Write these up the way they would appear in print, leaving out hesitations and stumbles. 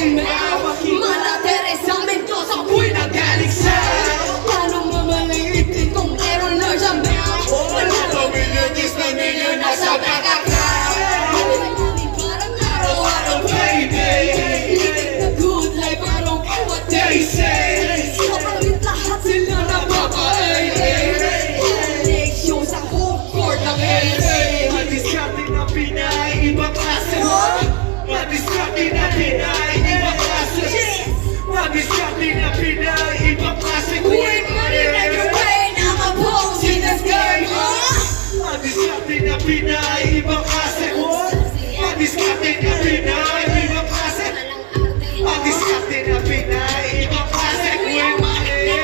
Mana Teresa Mendoza, ako'y nagaling sa paano mamalilitin kung meron na siya wala communities na milyon na sa back account. Parang araw-araw baby, living the good life, I don't care what they say. Kapagit lahat sila napaka-ay-ay. Eleksyon sa home court ng LA. Madiskarte na Pinay, ibang klase. Madiskarte na Pinay, ibang klase. Madiskarte na Pinay, ibang klase. Quit money like your brain, I'm opposing this game. Madiskarte na Pinay, ibang klase. Madiskarte na Pinay, ibang klase. Madiskarte na Pinay, ibang klase. Quit money.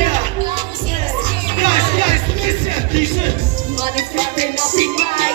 Yeah. Guys, listen. Madiskarte na Pinay.